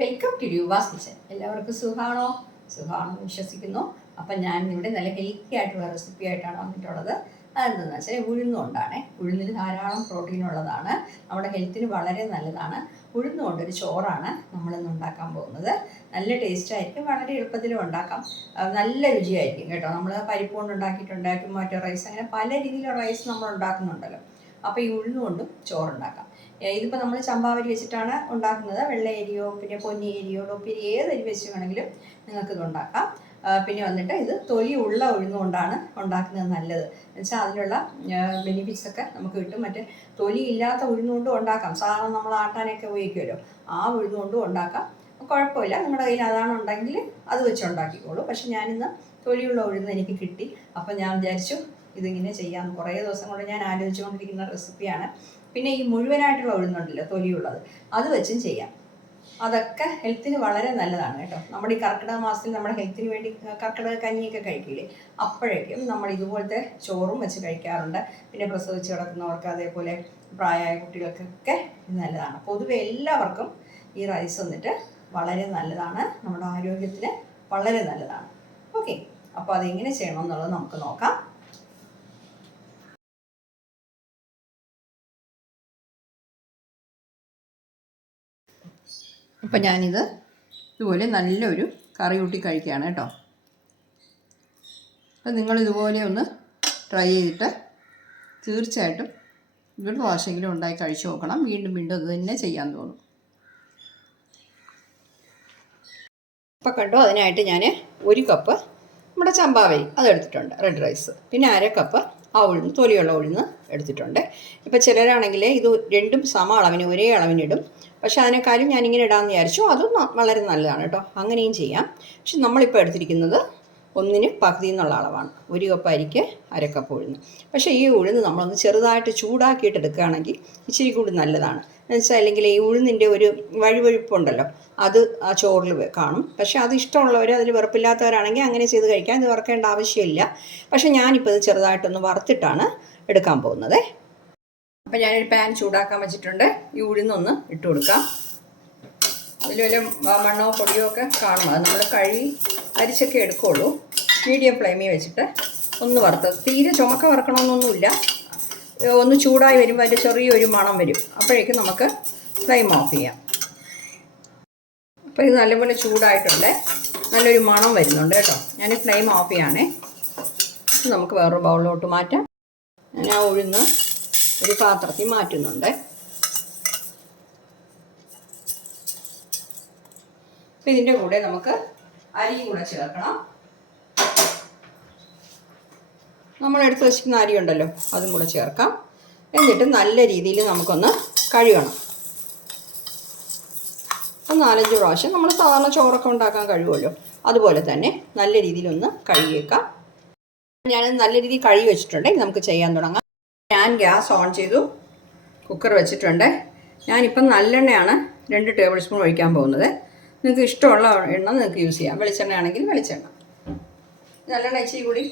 Welcome to Roopa's kitchen എല്ലാവർക്കും സുഖമാണോ സുഖമാണെന്ന് വിശ്വസിക്കുന്നു. അപ്പം ഞാൻ ഇവിടെ നല്ല ഹെൽത്തി ആയിട്ടുള്ള റെസിപ്പി ആയിട്ടാണ് വന്നിട്ടുള്ളത്. അതെന്താണെന്ന് വെച്ചാൽ ഉഴുന്നുകൊണ്ടാണ്. ഉഴുന്നിൽ ധാരാളം പ്രോട്ടീൻ ഉള്ളതാണ്. നമ്മുടെ ഹെൽത്തിന് വളരെ നല്ലതാണ്. ഉഴുന്നുകൊണ്ട് ഒരു ചോറാണ് നമ്മളിന്ന് ഉണ്ടാക്കാൻ പോകുന്നത്. നല്ല ടേസ്റ്റ് ആയിരിക്കും. വളരെ എളുപ്പത്തിലും ഉണ്ടാക്കാം. നല്ല രുചിയായിരിക്കും കേട്ടോ. നമ്മൾ പരിപ്പ് കൊണ്ട് ഉണ്ടാക്കിയിട്ടുണ്ട് ടൊമാറ്റോ റൈസ് അങ്ങനെ പല രീതിയിലുള്ള റൈസ് നമ്മൾ ഉണ്ടാക്കുന്നുണ്ടല്ലോ. അപ്പോൾ ഈ ഉഴുന്നുകൊണ്ടും ചോറുണ്ടാക്കാം. ഇതിപ്പോൾ നമ്മൾ ചമ്പാവരി വെച്ചിട്ടാണ് ഉണ്ടാക്കുന്നത്. വെള്ള അരിയോ പിന്നെ പൊന്നി അരിയോ ഡൊപ്പിരി ഏത് അരി വെച്ച് വേണമെങ്കിലും നിങ്ങൾക്ക് ഉണ്ടാക്കാം. പിന്നെ വന്നിട്ട് ഇത് തൊലി ഉള്ള ഉഴുന്നുകൊണ്ടാണ് ഉണ്ടാക്കുന്നത് നല്ലത്. എന്നുവെച്ചാൽ അതിലുള്ള ബെനിഫിറ്റ്സ് ഒക്കെ നമുക്ക് കിട്ടും. മറ്റേ തൊലി ഇല്ലാത്ത ഉഴുന്നുകൊണ്ടും ഉണ്ടാക്കാം. സാധാരണ നമ്മൾ ആട്ടാനൊക്കെ ഉപയോഗിക്കുമല്ലോ. ആ ഉഴുന്നുകൊണ്ടും ഉണ്ടാക്കാം. കുഴപ്പമില്ല. നമ്മുടെ കയ്യിൽ അതാണ് ഉണ്ടെങ്കിൽ അത് വെച്ച് ഉണ്ടാക്കിക്കോളൂ. പക്ഷെ ഞാനിന്ന് തൊലിയുള്ള ഉഴുന്ന് എനിക്ക് കിട്ടി. അപ്പം ഞാൻ വിചാരിച്ചു ഇതിങ്ങനെ ചെയ്യാം. കുറേ ദിവസം കൊണ്ട് ഞാൻ ആലോചിച്ചുകൊണ്ടിരിക്കുന്ന റെസിപ്പിയാണ് പിന്നെ ഈ മുഴുവനായിട്ടുള്ള ഉഴുന്നുണ്ടല്ലോ തൊലിയുള്ളത്. അത് വെച്ചും ചെയ്യാം. അതൊക്കെ ഹെൽത്തിന് വളരെ നല്ലതാണ് കേട്ടോ. നമ്മുടെ ഈ കർക്കിടക മാസത്തിൽ നമ്മുടെ ഹെൽത്തിന് വേണ്ടി കർക്കിടക കഞ്ഞിയൊക്കെ കഴിക്കില്ലേ? അപ്പോഴേക്കും നമ്മൾ ഇതുപോലത്തെ ചോറും വെച്ച് കഴിക്കാറുണ്ട്. പിന്നെ പ്രസവിച്ച് കിടക്കുന്നവർക്ക് അതേപോലെ പ്രായമായ കുട്ടികൾക്കൊക്കെ നല്ലതാണ്. പൊതുവെ എല്ലാവർക്കും ഈ റൈസ് വന്നിട്ട് വളരെ നല്ലതാണ്. നമ്മുടെ ആരോഗ്യത്തിന് വളരെ നല്ലതാണ്. ഓക്കെ. അപ്പോൾ അതെങ്ങനെ ചെയ്യണം എന്നുള്ളത് നമുക്ക് നോക്കാം. അപ്പം ഞാനിത് ഇതുപോലെ നല്ലൊരു കറി കൂട്ടി കഴിക്കുകയാണ് കേട്ടോ. അപ്പം നിങ്ങളിതുപോലെ ഒന്ന് ട്രൈ ചെയ്തിട്ട് തീർച്ചയായിട്ടും ഇവിടെ പ്രാവശ്യമെങ്കിലും ഉണ്ടാക്കി കഴിച്ചു നോക്കണം. വീണ്ടും വീണ്ടും അത് തന്നെ ചെയ്യാൻ തോന്നും. അപ്പം കണ്ടോ അതിനായിട്ട് ഞാൻ ഒരു കപ്പ് നമ്മുടെ ചമ്പാവരി അതെടുത്തിട്ടുണ്ട് റെഡ് റൈസ്. പിന്നെ അര കപ്പ് ആ ഉഴുന്ന് തൊലിയുള്ള ഉഴുന്ന് എടുത്തിട്ടുണ്ട്. ഇപ്പം ചിലരാണെങ്കിൽ ഇത് രണ്ടും സമ അളവിന് ഒരേ അളവിനിടും പക്ഷേ അതിനേക്കാളും ഞാനിങ്ങനെ ഇടാമെന്ന് വിചാരിച്ചു. അതും വളരെ നല്ലതാണ് കേട്ടോ. അങ്ങനെയും ചെയ്യാം. പക്ഷെ നമ്മളിപ്പോൾ എടുത്തിരിക്കുന്നത് ഒന്നിന് പകുതി എന്നുള്ള അളവാണ്. ഒരു കപ്പ് അരിക്ക് അരക്കപ്പ് കപ്പ് ഉഴുന്ന്. പക്ഷേ ഈ ഉഴുന്ന് നമ്മളൊന്ന് ചെറുതായിട്ട് ചൂടാക്കിയിട്ട് എടുക്കുകയാണെങ്കിൽ ഇച്ചിരി കൂടി നല്ലതാണ്. എന്നുവെച്ചാൽ അല്ലെങ്കിൽ ഈ ഉഴുന്നിന്റെ ഒരു വഴുവഴുപ്പുണ്ടല്ലോ അത് ആ ചോറിൽ കാണും. പക്ഷേ അത് ഇഷ്ടമുള്ളവർ അതിൽ വെറുപ്പില്ലാത്തവരാണെങ്കിൽ അങ്ങനെ ചെയ്ത് കഴിക്കാൻ ഇത് വറുക്കേണ്ട ആവശ്യമില്ല. പക്ഷേ ഞാനിപ്പോൾ ഇത് ചെറുതായിട്ടൊന്ന് വറുത്തിട്ടാണ് എടുക്കാൻ പോകുന്നത്. അപ്പം ഞാനൊരു പാൻ ചൂടാക്കാൻ വെച്ചിട്ടുണ്ട്. ഈ ഉഴുന്നൊന്ന് ഇട്ട് കൊടുക്കാം. അതിൽ വല്ല മണ്ണോ പൊടിയോ ഒക്കെ കാണും. അത് നമ്മൾ കഴുകി അരിച്ചൊക്കെ എടുക്കുള്ളൂ. മീഡിയം ഫ്ലെയിമിൽ വെച്ചിട്ട് ഒന്ന് വറുത്തത് തീരെ ചുമക്ക വറുക്കണമെന്നൊന്നുമില്ല. ഒന്ന് ചൂടായി വരുമ്പോൾ അതിന്റെ ചെറിയൊരു മണം വരും. അപ്പോഴേക്കും നമുക്ക് ഫ്ലെയിം ഓഫ് ചെയ്യാം. അപ്പോൾ ഇത് നല്ലപോലെ ചൂടായിട്ടുണ്ട്. നല്ലൊരു മണം വരുന്നുണ്ട് കേട്ടോ. ഞാൻ ഫ്ലെയിം ഓഫ് ചെയ്യാണേ നമുക്ക് വേറൊരു ബൗളിലോട്ട് മാറ്റാം. ഞാൻ ആ ഉഴുന്ന് ഒരു പാത്രത്തിൽ മാറ്റുന്നുണ്ട്. അപ്പം ഇതിന്റെ കൂടെ നമുക്ക് അരിയും കൂടെ ചേർക്കണം. നമ്മൾ എടുത്ത് വെച്ചിരിക്കുന്ന അരി ഉണ്ടല്ലോ അതും കൂടെ ചേർക്കാം. എന്നിട്ട് നല്ല രീതിയിൽ നമുക്കൊന്ന് കഴുകണം. ഒരു നാലഞ്ച് പ്രാവശ്യം നമ്മൾ സാധാരണ ചോറൊക്കെ ഉണ്ടാക്കാൻ കഴിയുമല്ലോ അതുപോലെ തന്നെ നല്ല രീതിയിലൊന്ന് കഴുകിയേക്കാം. ഞാൻ നല്ല രീതിയിൽ കഴുകി വെച്ചിട്ടുണ്ട്. ഇനി നമുക്ക് ചെയ്യാൻ തുടങ്ങാം. ഞാൻ ഗ്യാസ് ഓൺ ചെയ്തു. കുക്കർ വെച്ചിട്ടുണ്ട്. ഞാനിപ്പം നല്ലെണ്ണയാണ് രണ്ട് ടേബിൾ സ്പൂൺ ഒഴിക്കാൻ പോകുന്നത്. നിങ്ങൾക്ക് ഇഷ്ടമുള്ള എണ്ണ നിങ്ങൾക്ക് യൂസ് ചെയ്യാം. വെളിച്ചെണ്ണ ആണെങ്കിൽ വെളിച്ചെണ്ണ. നല്ലെണ്ണ ഇച്ചിരി കൂടി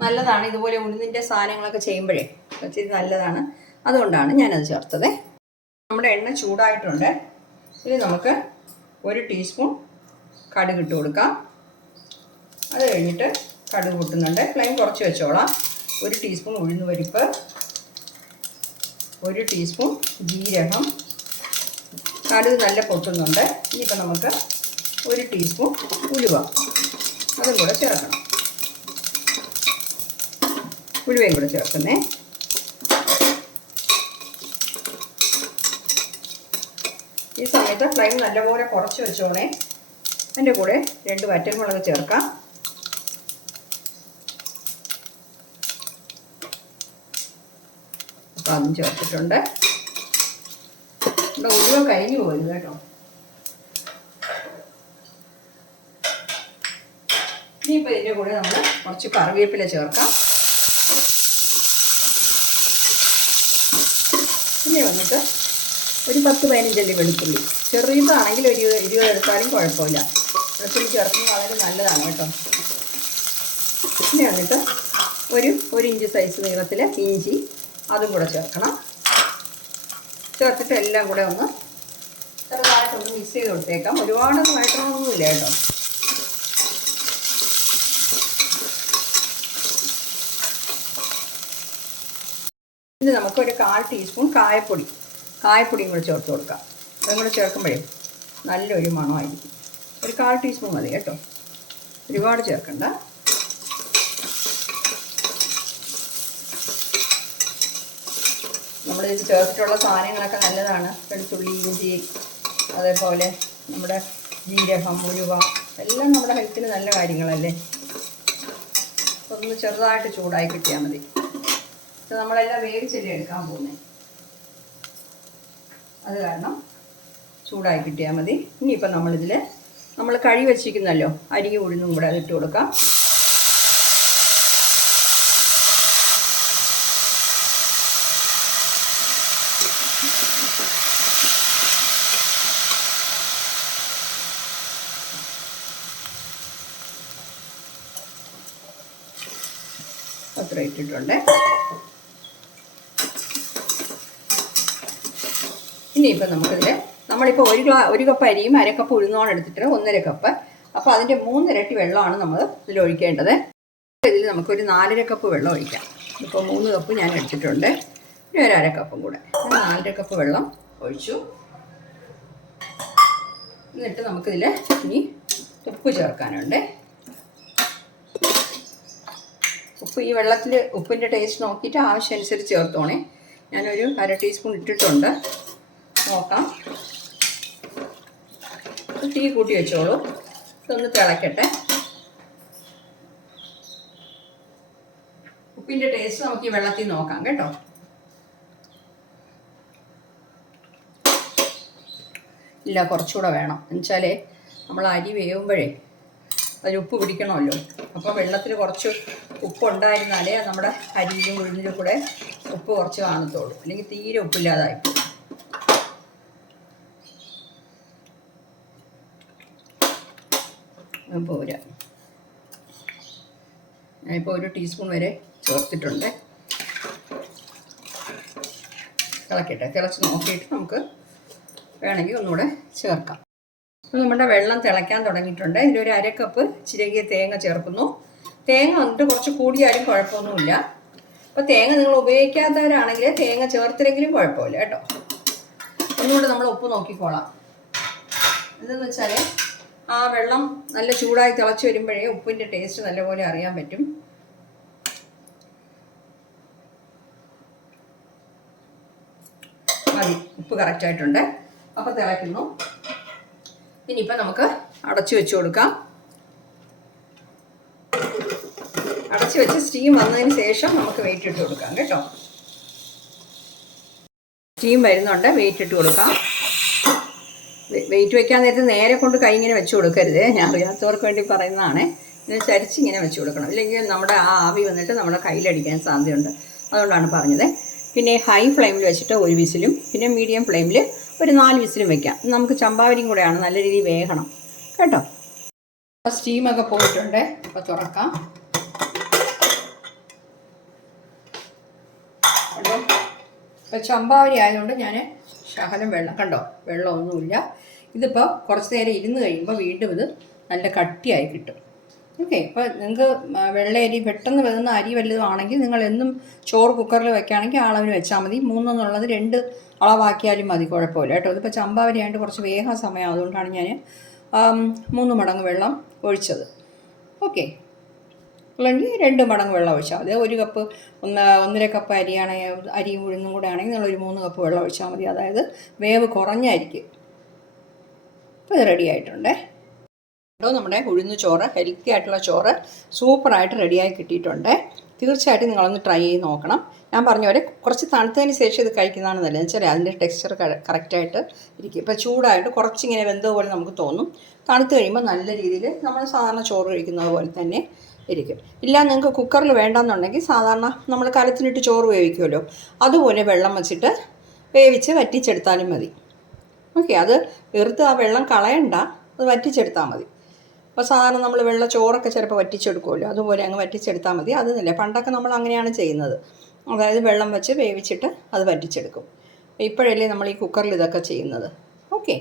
നല്ലതാണ്. ഇതുപോലെ ഉഴുന്നിന്റെ സാധനങ്ങളൊക്കെ ചെയ്യുമ്പോഴേ ഇച്ചിരി നല്ലതാണ്. അതുകൊണ്ടാണ് ഞാനത് ചേർത്തത്. നമ്മുടെ എണ്ണ ചൂടായിട്ടുണ്ട്. ഇനി നമുക്ക് ഒരു ടീസ്പൂൺ കടുക് ഇട്ട് കൊടുക്കാം. അത് കഴിഞ്ഞിട്ട് കടുക് പൊട്ടുന്നുണ്ട്. ഫ്ലെയിം കുറച്ച് വെച്ചോളാം. ഒരു ടീസ്പൂൺ ഉഴുന്ന് പരിപ്പ് ഒരു ടീസ്പൂൺ ജീരകം. കടുക് നല്ല പൊട്ടുന്നുണ്ട്. ഇനിയിപ്പോൾ നമുക്ക് ഒരു ടീസ്പൂൺ ഉലുവ. അതും കൂടെ ചേർക്കണം. ഉലുവയും കൂടെ ചേർക്കുന്നേ. ഈ സമയത്ത് ഫ്ലെയിം നല്ലപോലെ കുറച്ച് വെച്ചോണേ. അതിന്റെ കൂടെ രണ്ട് വറ്റൽമുളക് ചേർക്കാം. അപ്പോൾ അതും ചേർത്തിട്ടുണ്ട്. ഇവിടെ ഉലുവ കഴിഞ്ഞു പോയത് കേട്ടോ. ഇനിയിപ്പോൾ ഇതിന്റെ കൂടെ നമ്മൾ കുറച്ച് കറിവേപ്പില ചേർക്കാം. ഇനി വന്നിട്ട് ഒരു പത്ത് പതിനഞ്ചല്ലി വെളുത്തുള്ളി. ചെറിയതാണെങ്കിൽ ഒരു ഇരുപത് എടുത്താലും കുഴപ്പമില്ല. വെളുത്തുള്ളി ചേർക്കുന്നത് വളരെ നല്ലതാണ് കേട്ടോ. പിന്നെ വന്നിട്ട് ഒരു ഒരു ഇഞ്ച് സൈസ് നീളത്തിൽ ഇഞ്ചി അതും കൂടെ ചേർക്കണം. ചേർത്തിട്ട് എല്ലാം കൂടെ ഒന്ന് ചെറുതായിട്ടൊന്ന് മിക്സ് ചെയ്ത് കൊടുത്തേക്കാം. ഒരുപാട് വഴറ്റണമെന്നൊന്നുമില്ല കേട്ടോ. ഇത് നമുക്കൊരു കാൽ ടീസ്പൂൺ കായപ്പൊടി. കായപ്പൊടിയും കൂടെ ചേർത്ത് കൊടുക്കാം. അതും കൂടെ ചേർക്കുമ്പോഴേ നല്ലൊരു മണമായിരിക്കും. ഒരു കാൽ ടീസ്പൂൺ മതി കേട്ടോ. ഒരുപാട് ചേർക്കണ്ട. നമ്മളിതിൽ ചേർത്തിട്ടുള്ള സാധനങ്ങളൊക്കെ നല്ലതാണ്. വെളുത്തുള്ളി ഇഞ്ചി അതേപോലെ നമ്മുടെ ജീരകം ഉലുവ എല്ലാം നമ്മുടെ ഹെൽത്തിന് നല്ല കാര്യങ്ങളല്ലേ. ഒന്ന് ചെറുതായിട്ട് ചൂടായി കിട്ടിയാൽ മതി. ഇത് നമ്മളെല്ലാം വേവിച്ചല്ലേ എടുക്കാൻ പോകുന്നത് അത് കാരണം ചൂടായി കിട്ടിയാൽ മതി. ഇനിയിപ്പോൾ നമ്മളിതിൽ നമ്മൾ കഴി വെച്ചിരിക്കുന്നല്ലോ അരി ഉഴുന്നും കൂടെ അതിട്ട് കൊടുക്കാം. അത്ര ഇട്ടിട്ടുണ്ട്. ഇനിയിപ്പോൾ നമുക്കിതിൽ നമ്മളിപ്പോൾ ഒരു ഒരു കപ്പ് അരിയും അര കപ്പ് ഉഴുന്നോണം എടുത്തിട്ട് ഒന്നര കപ്പ്. അപ്പോൾ അതിന്റെ മൂന്നിരട്ടി വെള്ളമാണ് നമ്മൾ ഇതിൽ ഒഴിക്കേണ്ടത്. ഇതിൽ നമുക്കൊരു നാലര കപ്പ് വെള്ളം ഒഴിക്കാം. ഇപ്പോൾ മൂന്ന് കപ്പ് ഞാൻ എടുത്തിട്ടുണ്ട്. ഇനി ഒരു അര കപ്പും കൂടെ. നാലര കപ്പ് വെള്ളം ഒഴിച്ചു. എന്നിട്ട് നമുക്കിതിൽ ഇനി ഉപ്പ് ചേർക്കാനുണ്ട്. ഉപ്പ് ഈ വെള്ളത്തിൽ ഉപ്പിന്റെ ടേസ്റ്റ് നോക്കിയിട്ട് ആവശ്യമനുസരിച്ച് ചേർത്തോണേ. ഞാനൊരു അര ടീസ്പൂൺ ഇട്ടിട്ടുണ്ട്. നോക്കാം. തീ കൂട്ടി വെച്ചോളൂ. ഇതൊന്ന് തിളക്കട്ടെ. ഉപ്പിന്റെ ടേസ്റ്റ് നമുക്ക് ഈ വെള്ളത്തിൽ നോക്കാം കേട്ടോ. ഇല്ല കുറച്ചുകൂടെ വേണം. എന്നുവെച്ചാൽ നമ്മൾ അരി വേവുമ്പോഴേ അതിൽ ഉപ്പ് പിടിക്കണമല്ലോ. അപ്പോൾ വെള്ളത്തിൽ കുറച്ച് ഉപ്പ് ഉണ്ടായിരുന്നാലേ നമ്മുടെ അരിയിലും ഉഴുന്നിലും കൂടെ ഉപ്പ് കുറച്ച് കാണത്തുള്ളൂ. അല്ലെങ്കിൽ തീരെ ഉപ്പില്ലാതായി പോകും. അത് പോരാ ഞാനിപ്പോൾ ഒരു ടീസ്പൂൺ വരെ ചേർത്തിട്ടുണ്ട്. തിളക്കട്ടെ. തിളച്ച് നോക്കിയിട്ട് നമുക്ക് വേണമെങ്കിൽ ഒന്നുകൂടെ ചേർക്കാം. അപ്പോൾ നമ്മുടെ വെള്ളം തിളയ്ക്കാൻ തുടങ്ങിയിട്ടുണ്ട്. ഇതിലൊരു അര കപ്പ് ചിരകിയ തേങ്ങ ചേർക്കുന്നു. തേങ്ങ വന്നിട്ട് കുറച്ച് കൂടിയാലും കുഴപ്പമൊന്നുമില്ല. അപ്പോൾ തേങ്ങ നിങ്ങൾ ഉപയോഗിക്കാത്തവരാണെങ്കിൽ തേങ്ങ ചേർത്തില്ലെങ്കിലും കുഴപ്പമില്ല കേട്ടോ. ഒന്നുകൂടെ നമ്മൾ ഉപ്പ് നോക്കിക്കോളാം. എന്താണെന്ന് വെച്ചാൽ ആ വെള്ളം നല്ല ചൂടായി തിളച്ച് വരുമ്പോഴേ ഉപ്പിന്റെ ടേസ്റ്റ് നല്ലപോലെ അറിയാൻ പറ്റും. മതി ഉപ്പ് കറക്റ്റായിട്ടുണ്ട് അപ്പോൾ തിളയ്ക്കുന്നു. ഇനിയിപ്പോൾ നമുക്ക് അടച്ചു വെച്ച് കൊടുക്കാം. അടച്ചു വെച്ച് സ്റ്റീം വന്നതിന് ശേഷം നമുക്ക് വെയിറ്റ് ഇട്ട് കൊടുക്കാം കേട്ടോ. സ്റ്റീം വരുന്നുണ്ട് വെയിറ്റ് ഇട്ട് കൊടുക്കാം. വെയിറ്റ് വെക്കാൻ നേരത്തെ നേരെ കൊണ്ട് കൈ ഇങ്ങനെ വെച്ച് കൊടുക്കരുത്. ഞാൻ അറിയാത്തവർക്ക് വേണ്ടി പറയുന്നതാണ്. ഇങ്ങനെ ചരിച്ച് ഇങ്ങനെ വെച്ച് കൊടുക്കണം. ഇല്ലെങ്കിൽ നമ്മുടെ ആ ആവി വന്നിട്ട് നമ്മുടെ കയ്യിലടിക്കാൻ സാധ്യതയുണ്ട്. അതുകൊണ്ടാണ് പറഞ്ഞത്. പിന്നെ ഹൈ ഫ്ലെയിമിൽ വെച്ചിട്ട് ഒരു വിസിലും പിന്നെ മീഡിയം ഫ്ലെയിമിൽ ഒരു നാല് വിസിലും വെക്കാം. നമുക്ക് ചമ്പാവരിയും കൂടെയാണ് നല്ല രീതിയിൽ വേകണം. കേട്ടോ? അപ്പോൾ സ്റ്റീമൊക്കെ പോയിട്ടുണ്ട്. അപ്പോൾ തുറക്കാം. കേട്ടോ ഇപ്പോൾ ചമ്പാവരി ആയതുകൊണ്ട് ഞാൻ ശകലം വെള്ളം കണ്ടോ? വെള്ളമൊന്നുമില്ല ഇതിപ്പോൾ കുറച്ച് നേരം ഇരുന്ന് കഴിയുമ്പോൾ വീണ്ടും ഇത് നല്ല കട്ടിയായി കിട്ടും. ഓക്കെ ഇപ്പോൾ നിങ്ങൾക്ക് വെള്ള അരി പെട്ടെന്ന് വരുന്ന അരി വല്ലതും ആണെങ്കിൽ നിങ്ങൾ എന്നും ചോറ് കുക്കറിൽ വെക്കുകയാണെങ്കിൽ അളവിന് വെച്ചാൽ മതി. മൂന്നെന്നുള്ളത് രണ്ട് അളവാക്കിയാലും മതി കുഴപ്പമില്ല കേട്ടോ. ഇതിപ്പോൾ ചമ്പാവരി ആയിട്ട് കുറച്ച് വേഗം സമയം അതുകൊണ്ടാണ് ഞാൻ മൂന്ന് മടങ്ങ് വെള്ളം ഒഴിച്ചത്. ഓക്കെ അല്ലെങ്കിൽ രണ്ട് മടങ്ങ് വെള്ളം ഒഴിച്ചാൽ മതി. ഒരു കപ്പ് ഒന്ന് ഒന്നര കപ്പ് അരിയാണെങ്കിൽ അരിയും ഉഴുന്നും കൂടെ ആണെങ്കിൽ നിങ്ങളൊരു മൂന്ന് കപ്പ് വെള്ളം ഒഴിച്ചാൽ മതി. അതായത് വേവ് കുറഞ്ഞ അരിക്ക് ഇപ്പോൾ ഇത് റെഡി ആയിട്ടുണ്ടേ. കേട്ടോ നമ്മുടെ ഉഴുന്ന് ചോറ് ഹെൽത്തി ആയിട്ടുള്ള ചോറ് സൂപ്പറായിട്ട് റെഡിയായി കിട്ടിയിട്ടുണ്ട്. തീർച്ചയായിട്ടും നിങ്ങളൊന്ന് ട്രൈ ചെയ്ത് നോക്കണം. ഞാൻ പറഞ്ഞ പോലെ കുറച്ച് തണുത്തതിന് ശേഷം ഇത് കഴിക്കുന്നതാണ് നല്ലത്. വെച്ചാൽ അതിന്റെ ടെക്സ്ചർ കറക്റ്റായിട്ട് ഇരിക്കും. ഇപ്പോൾ ചൂടായിട്ട് കുറച്ചിങ്ങനെ വെന്തോ പോലെ നമുക്ക് തോന്നും. തണുത്ത് കഴിയുമ്പോൾ നല്ല രീതിയിൽ നമ്മൾ സാധാരണ ചോറ് കഴിക്കുന്നത് പോലെ തന്നെ ഇരിക്കും. ഇല്ല നിങ്ങൾക്ക് കുക്കറിൽ വേണ്ടെന്നുണ്ടെങ്കിൽ സാധാരണ നമ്മൾ കലത്തിലിട്ട് ചോറ് വേവിക്കുമല്ലോ അതുപോലെ വെള്ളം വെച്ചിട്ട് വേവിച്ച് വറ്റിച്ചെടുത്താലും മതി. ഓക്കെ അത് വെറുതെ ആ വെള്ളം കളയണ്ട. അത് വറ്റിച്ചെടുത്താൽ മതി. അപ്പോൾ സാധാരണ നമ്മൾ വെള്ള ചോറൊക്കെ ചിലപ്പോൾ വറ്റിച്ചെടുക്കുമല്ലോ അതുപോലെ അങ്ങ് വറ്റിച്ചെടുത്താൽ മതി. അതൊന്നുമില്ല. പണ്ടൊക്കെ നമ്മൾ അങ്ങനെയാണ് ചെയ്യുന്നത്. അതായത് വെള്ളം വെച്ച് വേവിച്ചിട്ട് അത് വറ്റിച്ചെടുക്കും. ഇപ്പോഴല്ലേ നമ്മൾ ഈ കുക്കറിൽ ഇതൊക്കെ ചെയ്യുന്നത്. ഓക്കെ.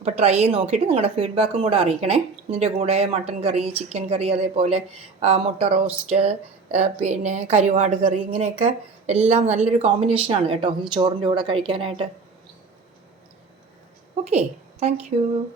അപ്പോൾ ട്രൈ ചെയ്ത് നോക്കിയിട്ട് നിങ്ങളുടെ ഫീഡ്ബാക്കും കൂടെ അറിയിക്കണേ. ഇതിന്റെ കൂടെ മട്ടൻ കറി ചിക്കൻ കറി അതേപോലെ മുട്ട റോസ്റ്റ് പിന്നെ കരുവാട് കറി ഇങ്ങനെയൊക്കെ എല്ലാം നല്ലൊരു കോമ്പിനേഷനാണ് കേട്ടോ ഈ ചോറിന്റെ കൂടെ കഴിക്കാനായിട്ട്. Okay, thank you.